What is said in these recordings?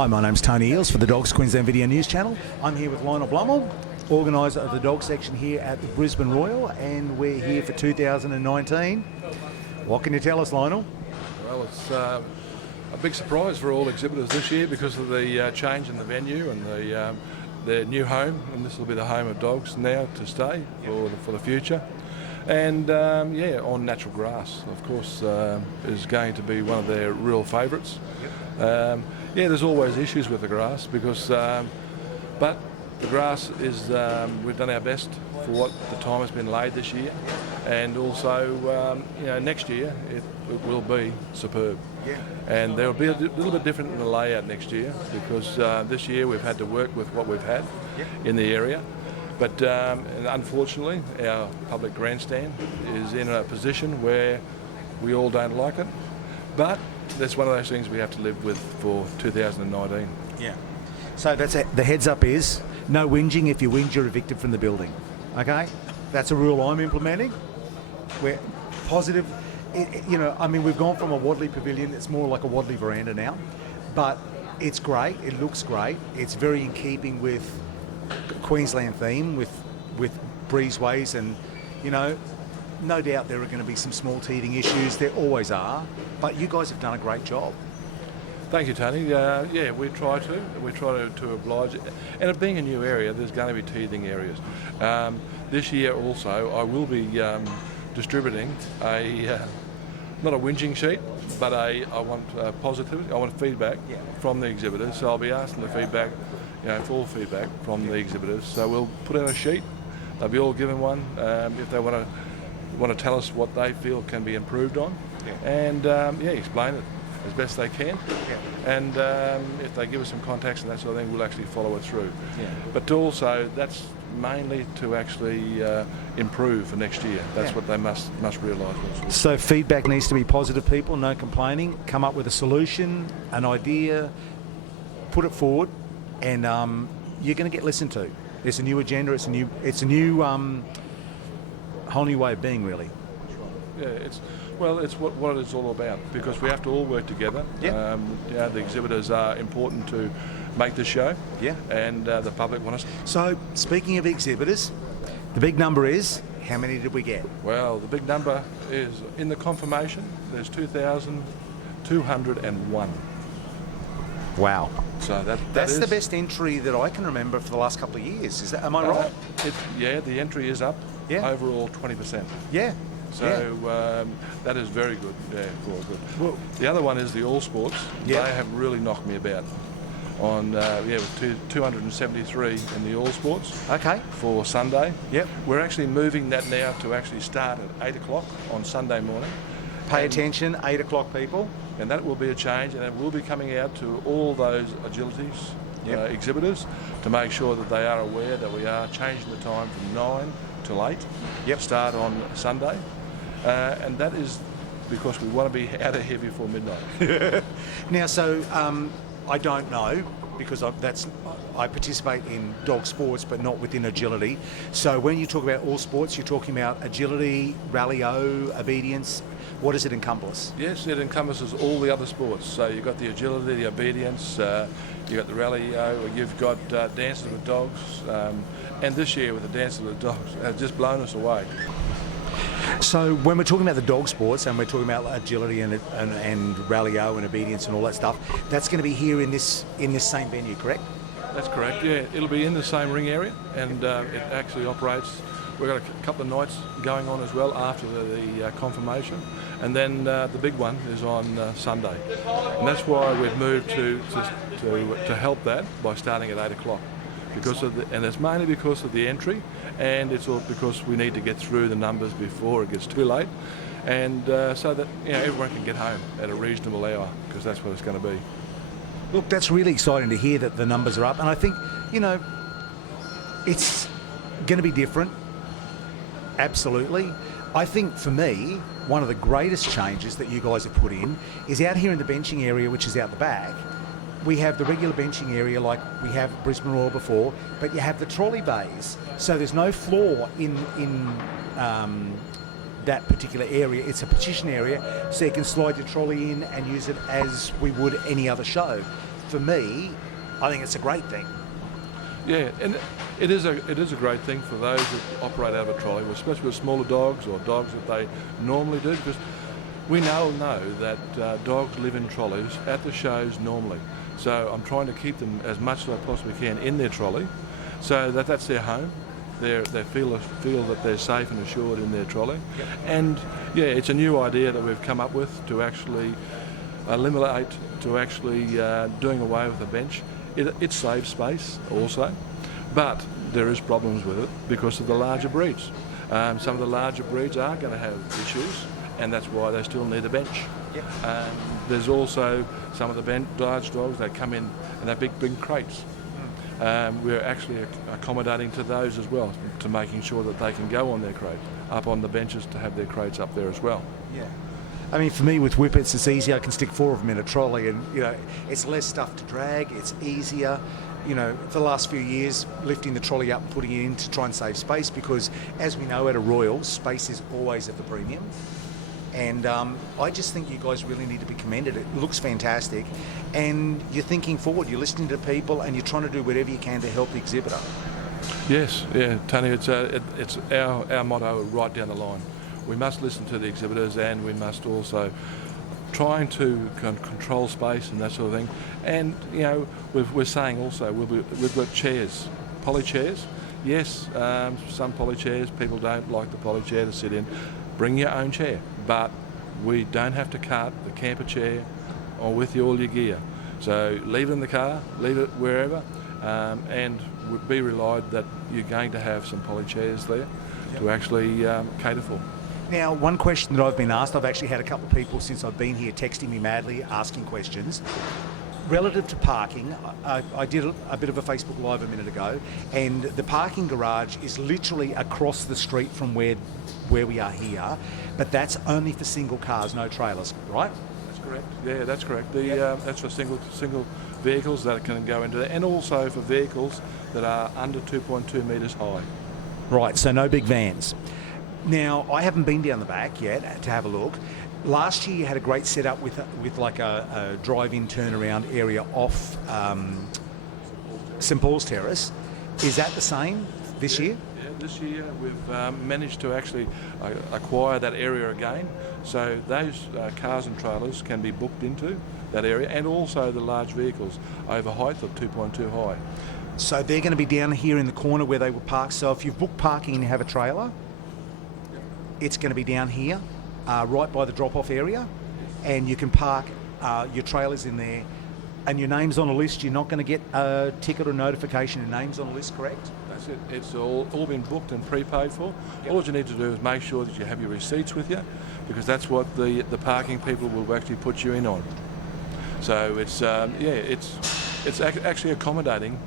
Hi, my name's Tony Eales for the Dogs Queensland Video News Channel. I'm here with Lionel Blumel, organiser of the Dog Section here at the Brisbane Royal, and we're here for 2019. What can you tell us, Lionel? Well, it's a big surprise for all exhibitors this year because of the change in the venue and their new home, and this will be the home of dogs now to stay for the future. And on natural grass, of course, is going to be one of their real favourites. There's always issues with the grass because, but the grass is, we've done our best for what the time has been laid this year, and also, next year it will be superb. Yeah. And there will be a little bit different in the layout next year because this year we've had to work with what we've had in the area. But unfortunately, our public grandstand is in a position where we all don't like it. But that's one of those things we have to live with for 2019. Yeah. So that's it. The heads up is no whinging. If you whinge, you're evicted from the building. Okay? That's a rule I'm implementing. We're positive. We've gone from a Wadley pavilion. It's more like a Wadley veranda now. But it's great. It looks great. It's very in keeping with Queensland theme with breezeways, and no doubt there are going to be some small teething issues. There always are, but you guys have done a great job. Thank you, Tony. We try to oblige, and it being a new area, there's going to be teething areas. This year also, I will be distributing not a whinging sheet, but I want positivity. I want feedback from the exhibitors. So I'll be asking the feedback. Full feedback from the exhibitors. So we'll put in a sheet. They'll be all given one if they want to tell us what they feel can be improved on, and explain it as best they can. Yeah. And if they give us some contacts and that sort of thing, we'll actually follow it through. Yeah. But also, that's mainly to actually improve for next year. That's what they must realise. So feedback needs to be positive, people. No complaining. Come up with a solution, an idea, put it forward. And you're going to get listened to. It's a new agenda. It's a new whole new way of being, really. Yeah, it's what it's all about, because we have to all work together. Yeah. The exhibitors are important to make the show. Yeah. And the public want us. So speaking of exhibitors, the big number is, how many did we get? Well, the big number is in the confirmation. There's 2,201. Wow. So that's the best entry that I can remember for the last couple of years. Am I right? The entry is up. Yeah. Overall 20%. Yeah. So that is very good. Yeah, good. Well, the other one is the All Sports. Yeah. They have really knocked me about. On with 273 in the All Sports. Okay. For Sunday. Yep. We're actually moving that now to actually start at 8 o'clock on Sunday morning. Pay attention, 8 o'clock, people. And that will be a change, and it will be coming out to all those agilities exhibitors to make sure that they are aware that we are changing the time from 9 till 8. Yep. Start on Sunday, and that is because we want to be out of here before midnight. Now, so I don't know, because I participate in dog sports, but not within agility. So when you talk about all sports, you're talking about agility, rally-o, obedience. What does it encompass? Yes, it encompasses all the other sports. So you've got the agility, the obedience, you've got the rally-o, you've got dances with dogs, and this year with the dances with dogs has just blown us away. So when we're talking about the dog sports and we're talking about agility and rally-o and obedience and all that stuff, that's going to be here in this same venue, correct? That's correct, yeah. It'll be in the same ring area, and it actually operates. We've got a couple of nights going on as well after the confirmation, and then the big one is on Sunday. And that's why we've moved to help that by starting at 8 o'clock. And it's mainly because of the entry, and it's all because we need to get through the numbers before it gets too late, and so that everyone can get home at a reasonable hour, because that's what it's going to be. Look, that's really exciting to hear that the numbers are up, and I think it's going to be different. Absolutely. I think for me, one of the greatest changes that you guys have put in is out here in the benching area, which is out the back. We have the regular benching area like we have Brisbane Royal before, but you have the trolley bays. So there's no floor in that particular area. It's a petition area, so you can slide your trolley in and use it as we would any other show. for me, I think it's a great thing. Yeah, and it is a great thing for those that operate out of a trolley, especially with smaller dogs or dogs that they normally do, because we know that dogs live in trolleys at the shows normally. So I'm trying to keep them as much as I possibly can in their trolley, so that that's their home. They feel that they're safe and assured in their trolley. Yep. And yeah, it's a new idea that we've come up with to actually eliminate, to actually doing away with the bench. It saves space also, but there is problems with it because of the larger breeds. Some of the larger breeds are going to have issues, and that's why they still need a bench. Yep. There's also some of the large dogs, they come in and they're big crates. We're actually accommodating to those as well, to making sure that they can go on their crate, up on the benches to have their crates up there as well. Yeah. I mean, for me with whippets, it's easy. I can stick 4 of them in a trolley, and it's less stuff to drag. It's easier. For the last few years, lifting the trolley up, putting it in to try and save space, because as we know at a Royal, space is always at the premium. And I just think you guys really need to be commended. It looks fantastic, and you're thinking forward. You're listening to people, and you're trying to do whatever you can to help the exhibitor. Yes, yeah, Tony. It's our motto right down the line. We must listen to the exhibitors, and we must also trying to control space and that sort of thing. And we're saying also we've got chairs, poly chairs. Yes, some poly chairs, people don't like the poly chair to sit in. Bring your own chair, but we don't have to cart the camper chair or with all your gear. So leave it in the car, leave it wherever, and be relied that you're going to have some poly chairs there to actually cater for. Now, one question that I've been asked, I've actually had a couple of people since I've been here texting me madly, asking questions. Relative to parking, I did a bit of a Facebook Live a minute ago, and the parking garage is literally across the street from where we are here, but that's only for single cars, no trailers, right? That's correct. Yeah, that's correct. That's for single vehicles that can go into there, and also for vehicles that are under 2.2 metres high. Right, so no big vans. Now, I haven't been down the back yet to have a look. Last year you had a great setup with like a drive-in turnaround area off St Paul's Terrace. Is that the same this year? Yeah, this year we've managed to actually acquire that area again. So those cars and trailers can be booked into that area, and also the large vehicles over height of 2.2 high. So they're going to be down here in the corner where they will park. So if you've booked parking and you have a trailer, it's going to be down here, right by the drop-off area, and you can park your trailers in there, and your name's on a list. You're not going to get a ticket or notification. Your name's on a list, correct? That's it. It's all been booked and prepaid for. Yep. All you need to do is make sure that you have your receipts with you, because that's what the parking people will actually put you in on. So it's actually accommodating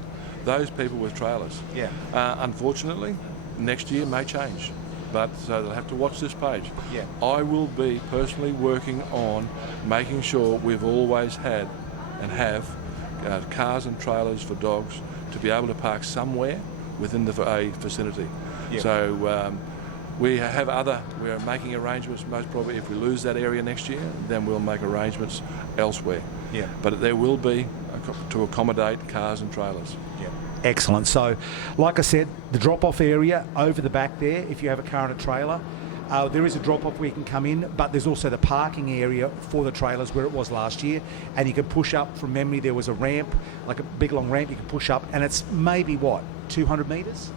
those people with trailers. Yeah. Unfortunately, next year may change. But so they'll have to watch this page. Yeah. I will be personally working on making sure we've always had and have cars and trailers for dogs to be able to park somewhere within a vicinity. Yeah. So we are making arrangements. Most probably, if we lose that area next year, then we'll make arrangements elsewhere. Yeah. But there will be to accommodate cars and trailers. Yeah. Excellent. So, like I said, the drop-off area over the back there, if you have a car and a trailer, there is a drop-off where you can come in, but there's also the parking area for the trailers where it was last year, and you can push up. From memory, there was a ramp, like a big long ramp you can push up, and it's maybe, 200 metres?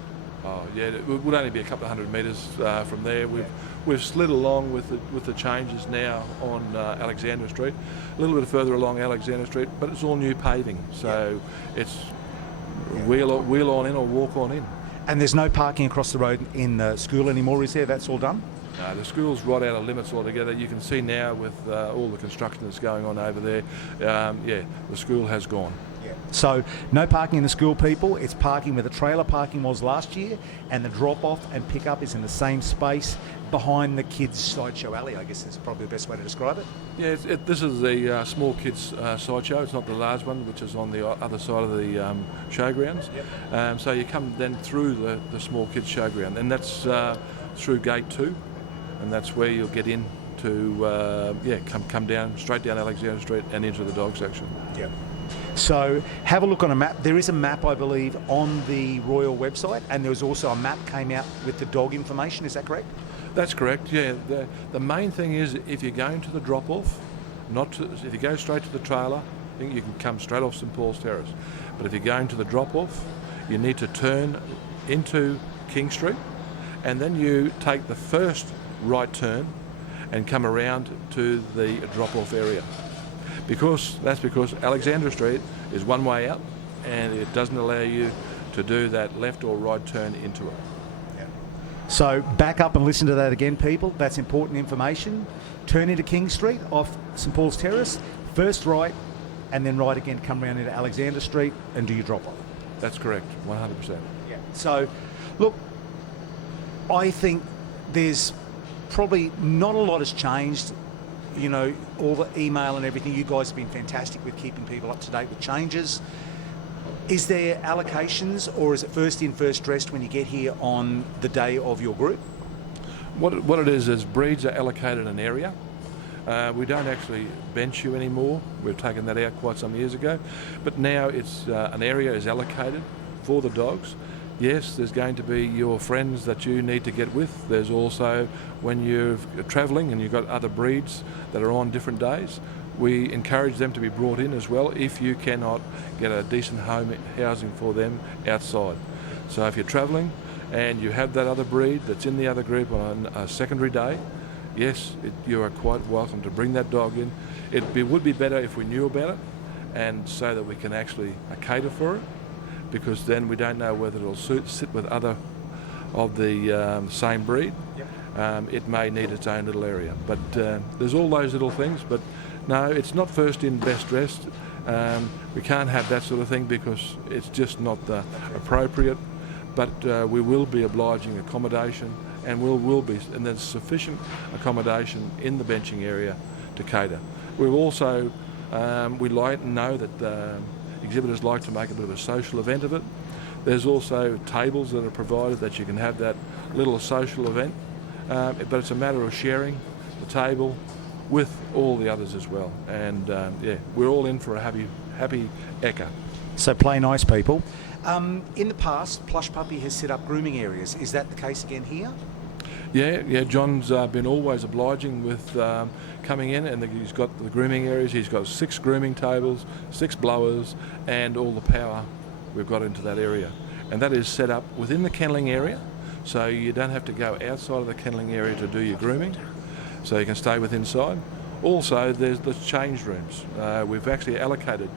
Oh yeah, it would only be a couple of 100 metres from there. We've slid along with the changes now on Alexandra Street, a little bit further along Alexandra Street, but it's all new paving, so it's wheel on in or walk on in. And there's no parking across the road in the school anymore, is there? That's all done? No, the school's right out of limits altogether. You can see now with all the construction that's going on over there, the school has gone. Yeah. So no parking in the school, people. It's parking where the trailer parking was last year, and the drop-off and pick-up is in the same space behind the kids' sideshow alley, I guess is probably the best way to describe it. Yeah, this is the small kids' sideshow. It's not the large one, which is on the other side of the showgrounds. Yep. So you come then through the small kids' showground, and that's through gate 2, and that's where you'll get in to come down straight down Alexandra Street and into the dog section. Yeah. So have a look on a map. There is a map, I believe, on the Royal website, and there was also a map came out with the dog information. Is that correct? That's correct, yeah. The main thing is if you're going to the drop-off, if you go straight to the trailer, I think you can come straight off St Paul's Terrace. But if you're going to the drop-off, you need to turn into King Street, and then you take the first right turn and come around to the drop-off area. Because Alexandra Street is one way out, and it doesn't allow you to do that left or right turn into it. So back up and listen to that again, people. That's important information. Turn into King Street off St Paul's Terrace, first right, and then right again, come around into Alexander Street and do your drop-off. That's correct, 100%. Yeah. So, look, I think there's probably not a lot has changed. You know, all the email and everything, you guys have been fantastic with keeping people up to date with changes. Is there allocations, or is it first in, first dressed when you get here on the day of your group? What it is breeds are allocated an area. We don't actually bench you anymore. We've taken that out quite some years ago. But now it's an area is allocated for the dogs. Yes, there's going to be your friends that you need to get with. There's also when you're travelling and you've got other breeds that are on different days, we encourage them to be brought in as well if you cannot get a decent home housing for them outside. So if you're travelling and you have that other breed that's in the other group on a secondary day, yes, you are quite welcome to bring that dog in. It would be better if we knew about it, and so that we can actually cater for it, because then we don't know whether it'll sit with other of the same breed. Yep. It may need its own little area, but there's all those little things. But no, it's not first in, best dressed. We can't have that sort of thing because it's just not appropriate. But we will be obliging accommodation, and and there's sufficient accommodation in the benching area to cater. We've also we know that exhibitors like to make a bit of a social event of it. There's also tables that are provided that you can have that little social event, but it's a matter of sharing the table with all the others as well. And yeah, we're all in for a happy EKKA. So play nice, people. In the past, Plush Puppy has set up grooming areas. Is that the case again here? Yeah. John's been always obliging with coming in, and he's got the grooming areas. He's got 6 grooming tables, 6 blowers, and all the power we've got into that area. And that is set up within the kennelling area, so you don't have to go outside of the kennelling area to do your grooming, so you can stay within inside. Also, there's the change rooms. We've actually allocated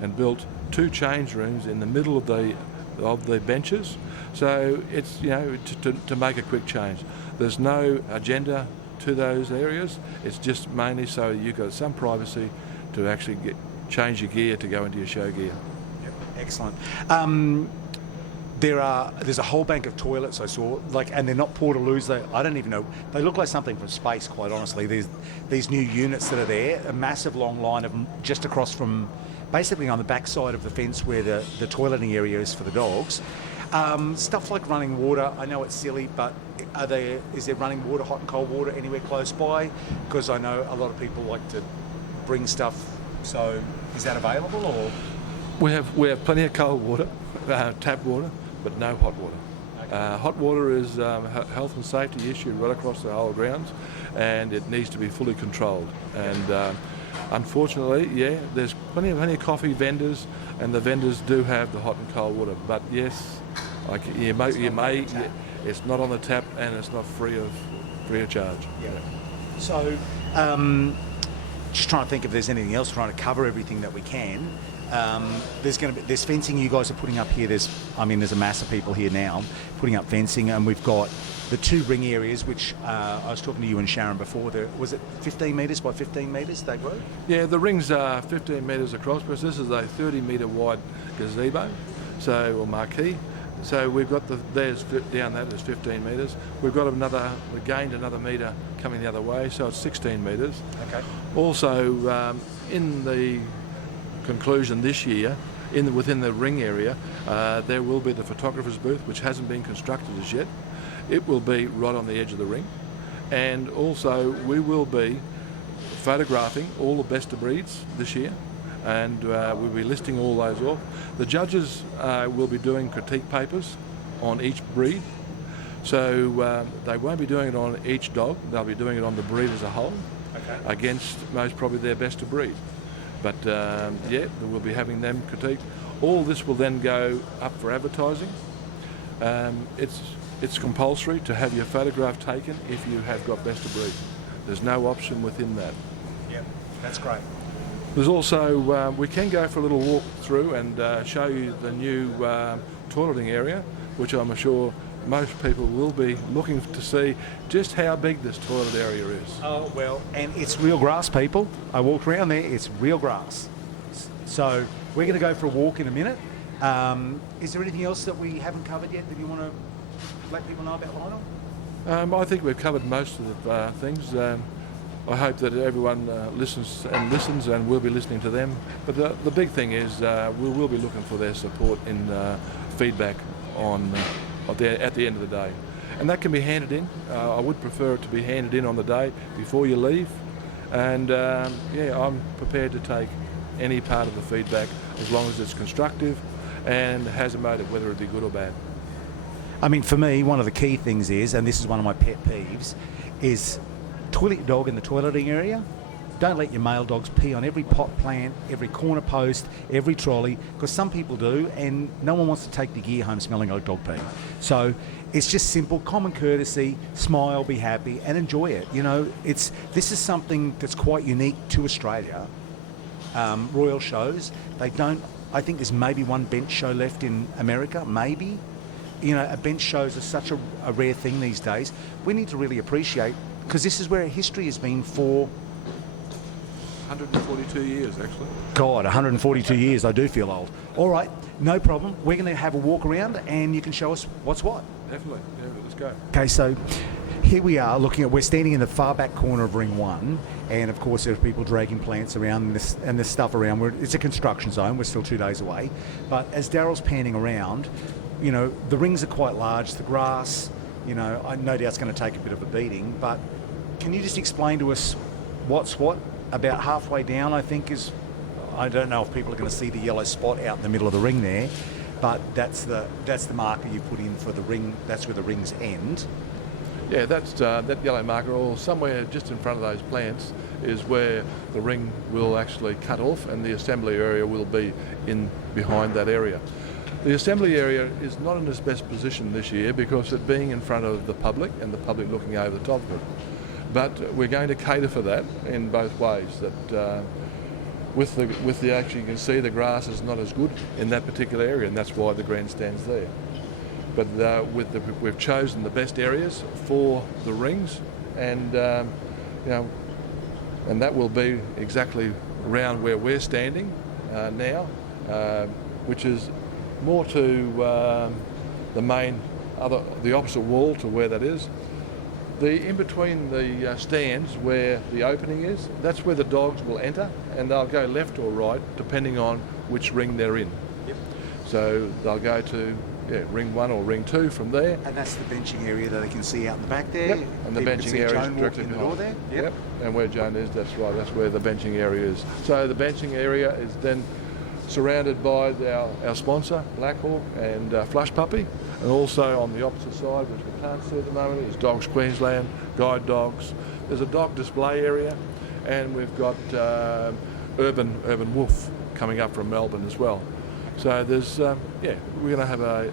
and built 2 change rooms in the middle of the benches, so it's to make a quick change. There's no agenda to those areas. It's just mainly so you've got some privacy to actually change your gear to go into your show gear. Yep. Excellent. There's a whole bank of toilets I saw, and they're not portaloos. I don't even know. They look like something from space, quite honestly. There's these new units that are there, a massive long line of them just across from, basically on the back side of the fence where the toileting area is for the dogs. Stuff like running water, I know it's silly, but is there running water, hot and cold water anywhere close by? Because I know a lot of people like to bring stuff, so is that available? Or we have plenty of cold water, tap water, but no hot water. Okay. Hot water is a health and safety issue right across the whole grounds, and it needs to be fully controlled. And unfortunately, yeah, there's plenty of coffee vendors, and the vendors do have the hot and cold water. But yes, it's not on the tap, and it's not free of charge. Yeah. So, just trying to think if there's anything else, trying to cover everything that we can. There's fencing you guys are putting up here. There's a mass of people here now putting up fencing, and we've got the 2 ring areas, which I was talking to you and Sharon before. Was it 15 metres by 15 metres they were? Yeah, the rings are 15 metres across, because this is a 30-metre wide gazebo, or marquee. So we've got down that is 15 metres. We've gained another metre coming the other way, so it's 16 metres. Okay. Also, in the conclusion this year, within the ring area, there will be the photographer's booth, which hasn't been constructed as yet. It will be right on the edge of the ring, and also we will be photographing all the best of breeds this year. and we'll be listing all those off. The judges will be doing critique papers on each breed, so they won't be doing it on each dog, they'll be doing it on the breed as a whole, against most probably their best of breed. But yeah, we'll be having them critiqued. All this will then go up for advertising. It's compulsory to have your photograph taken if you have got best of breed. There's no option within that. Yep, that's great. There's also, we can go for a little walk through and show you the new toileting area, which I'm sure most people will be looking to see just how big this toilet area is. Oh, well, and it's real grass, people. I walked around there, it's real grass. So we're going to go for a walk in a minute. Is there anything else that we haven't covered yet that you want to let people know about Lionel? I think we've covered most of the things. I hope that everyone listens and we'll be listening to them. But the big thing is we will be looking for their support in feedback on at the end of the day. And that can be handed in. I would prefer it to be handed in on the day before you leave. And yeah, I'm prepared to take any part of the feedback as long as it's constructive and has a motive, whether it be good or bad. I mean, for me, one of the key things is, and this is one of my pet peeves, is toilet your dog in the toileting area. Don't let your male dogs pee on every pot plant, every corner post, every trolley, because some people do, and no one wants to take the gear home smelling like dog pee. So it's just simple, common courtesy, smile, be happy, and enjoy it. You know, this is something that's quite unique to Australia. Royal shows, they don't, I think there's maybe one bench show left in America, maybe. You know, bench shows are such a rare thing these days. We need to really appreciate, because this is where our history has been for 142 years, actually. God, 142 years, I do feel old. All right, no problem. We're going to have a walk around and you can show us what's what. Definitely, yeah, let's go. Okay, so here we are we're standing in the far back corner of Ring 1, and of course there's people dragging plants around and this stuff around. It's a construction zone, we're still 2 days away. But as Daryl's panning around, you know, the rings are quite large, the grass, you know, I no doubt it's going to take a bit of a beating, but can you just explain to us what's what? About halfway down, I think, I don't know if people are going to see the yellow spot out in the middle of the ring there, but that's the marker you put in for the ring, that's where the rings end. Yeah, that's that yellow marker, or somewhere just in front of those plants, is where the ring will actually cut off and the assembly area will be in behind that area. The assembly area is not in its best position this year because it being in front of the public and the public looking over the top of it. But we're going to cater for that in both ways. That with the actually, you can see the grass is not as good in that particular area, and that's why the grandstand's there. But we've chosen the best areas for the rings, and you know, and that will be exactly around where we're standing now, which is more to the opposite wall to where that is. In between the stands where the opening is, that's where the dogs will enter, and they'll go left or right depending on which ring they're in. Yep. So they'll go to ring 1 or ring 2 from there. And that's the benching area that they can see out in the back there. Yep. And the benching area is directly in the door there. Yep. And where Joan is, that's right, that's where the benching area is. So the benching area is then surrounded by our sponsor, Black Hawk and Flush Puppy, and also on the opposite side, which we can't see at the moment, is Dogs Queensland, guide dogs. There's a dog display area, and we've got Urban Wolf coming up from Melbourne as well. So there's, we're going to have a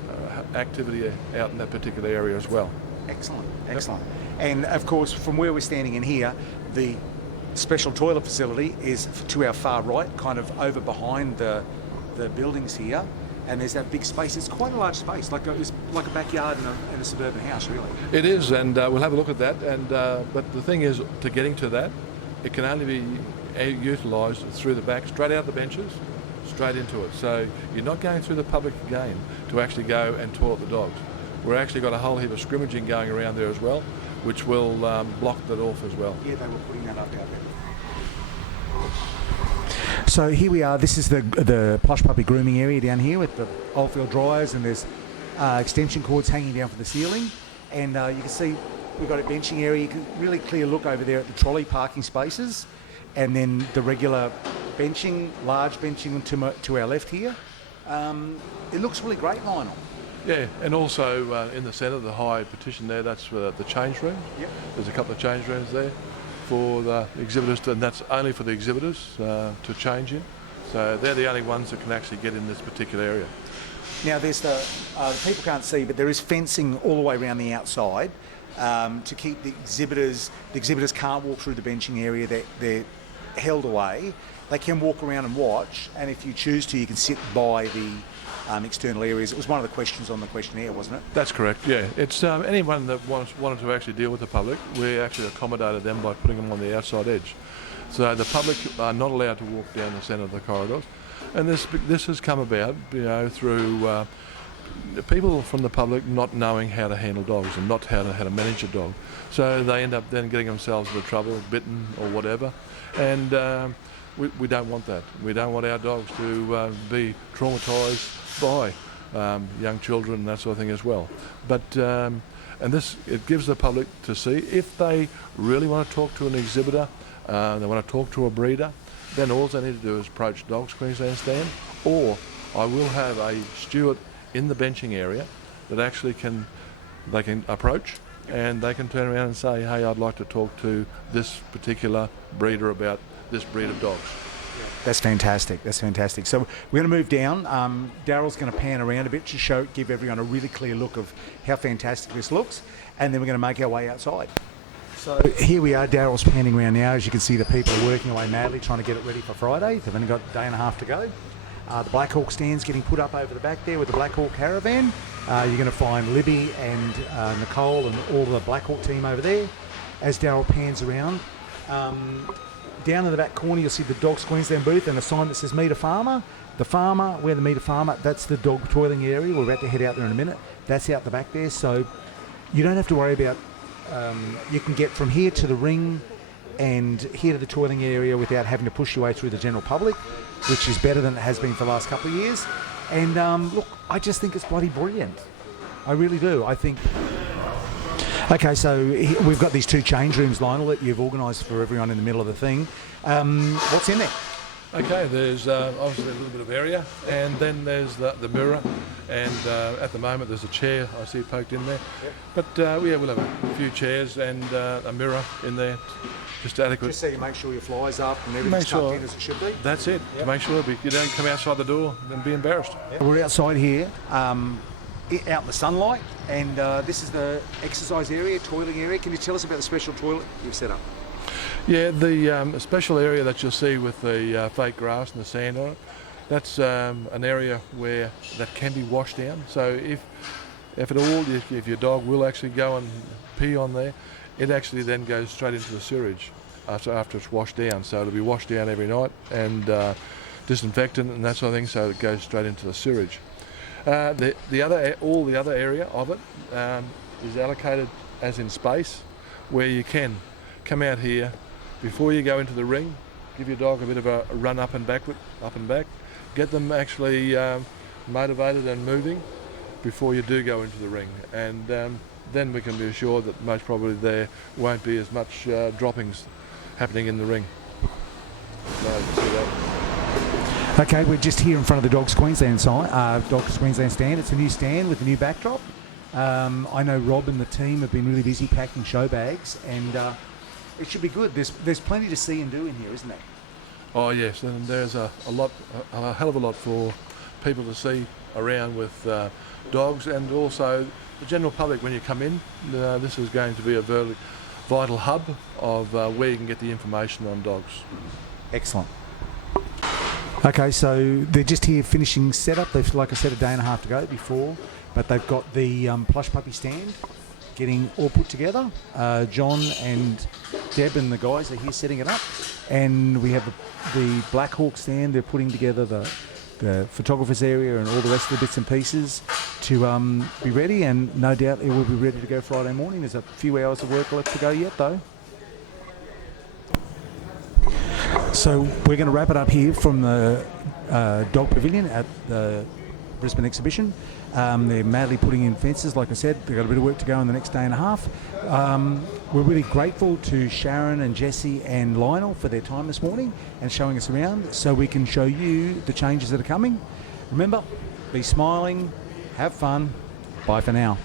activity out in that particular area as well. Excellent, excellent. And of course, from where we're standing in here, the special toilet facility is to our far right, kind of over behind the buildings here, and there's that big space. It's quite a large space, it's like a backyard in a suburban house, really. It is, and we'll have a look at that. And but the thing is, to getting to that, it can only be utilised through the back, straight out the benches, straight into it. So you're not going through the public again to actually go and toilet the dogs. We've actually got a whole heap of scrimmaging going around there as well, which will block that off as well. Yeah, they were putting that up out there. So here we are. This is the Plush Puppy grooming area down here with the oilfield dryers, and there's extension cords hanging down from the ceiling. And you can see we've got a benching area. You can really clear look over there at the trolley parking spaces, and then the regular benching, large benching to our left here. It looks really great, Lionel. Yeah, and also in the centre, the high partition there, that's the change room. Yep. There's a couple of change rooms there for the exhibitors, and that's only for the exhibitors to change in. So they're the only ones that can actually get in this particular area. Now, there's the people can't see, but there is fencing all the way around the outside to keep the exhibitors. The exhibitors can't walk through the benching area. They're held away. They can walk around and watch, and if you choose to, you can sit by the external areas. It was one of the questions on the questionnaire, wasn't it? That's correct, yeah. It's anyone that wanted to actually deal with the public, we actually accommodated them by putting them on the outside edge. So the public are not allowed to walk down the centre of the corridors. And this has come about, through people from the public not knowing how to handle dogs and not how to manage a dog. So they end up then getting themselves into trouble, bitten or whatever. And we don't want that. We don't want our dogs to be traumatised by young children and that sort of thing as well. But and it gives the public to see if they really want to talk to an exhibitor, they want to talk to a breeder, then all they need to do is approach Dogs Queensland stand, or I will have a steward in the benching area that actually they can approach, and they can turn around and say, hey, I'd like to talk to this particular breeder about this breed of dogs. That's fantastic. That's fantastic. So we're going to move down. Daryl's going to pan around a bit to give everyone a really clear look of how fantastic this looks, and then we're going to make our way outside. So here we are. Daryl's panning around now. As you can see, the people are working away madly trying to get it ready for Friday. They've only got a day and a half to go. The Black Hawk stand's getting put up over the back there with the Black Hawk caravan. You're going to find Libby and Nicole and all the Black Hawk team over there. As Daryl pans around, down in the back corner, you'll see the Dogs Queensland booth and a sign that says Meet a Farmer. The farmer, where the Meet a Farmer, that's the dog toiling area. We're about to head out there in a minute. That's out the back there. So you don't have to worry about, you can get from here to the ring and here to the toiling area without having to push your way through the general public, which is better than it has been for the last couple of years. And look, I just think it's bloody brilliant. I really do. I think... Okay, so we've got these two change rooms, Lionel, that you've organised for everyone in the middle of the thing. What's in there? Okay, there's obviously a little bit of area, and then there's the mirror, and at the moment there's a chair I see poked in there. Yep. But we'll have a few chairs and a mirror in there, just adequate. Just so you make sure your fly's up and everything's tucked in as it should be. That's it, to make sure you don't come outside the door and be embarrassed. Yep. We're outside here, out in the sunlight, and this is the exercise area, toiling area. Can you tell us about the special toilet you've set up? Yeah, the special area that you'll see with the fake grass and the sand on it, that's an area where that can be washed down. So if at all, if your dog will actually go and pee on there, it actually then goes straight into the sewage after it's washed down. So it'll be washed down every night and disinfectant and that sort of thing, so it goes straight into the sewage. All the other area of it is allocated as in space, where you can come out here before you go into the ring, give your dog a bit of a run up and back, get them actually motivated and moving before you do go into the ring, and then we can be assured that most probably there won't be as much droppings happening in the ring. So, you can see that. Okay, we're just here in front of the Dogs Queensland stand. It's a new stand with a new backdrop. I know Rob and the team have been really busy packing show bags, and it should be good. There's plenty to see and do in here, isn't there? Oh yes, and there's a hell of a lot for people to see around with dogs, and also the general public when you come in. This is going to be a very vital hub of where you can get the information on dogs. Excellent. Okay, so they're just here finishing setup. They've, like I said, a day and a half to go before, but they've got the plush puppy stand getting all put together. John and Deb and the guys are here setting it up, and we have the Black Hawk stand. They're putting together the photographer's area and all the rest of the bits and pieces to be ready, and no doubt it will be ready to go Friday morning. There's a few hours of work left to go yet, though. So we're going to wrap it up here from the Dog Pavilion at the Brisbane Exhibition. They're madly putting in fences, like I said. They've got a bit of work to go in the next day and a half. We're really grateful to Sharon and Jesse and Lionel for their time this morning and showing us around so we can show you the changes that are coming. Remember, be smiling, have fun. Bye for now.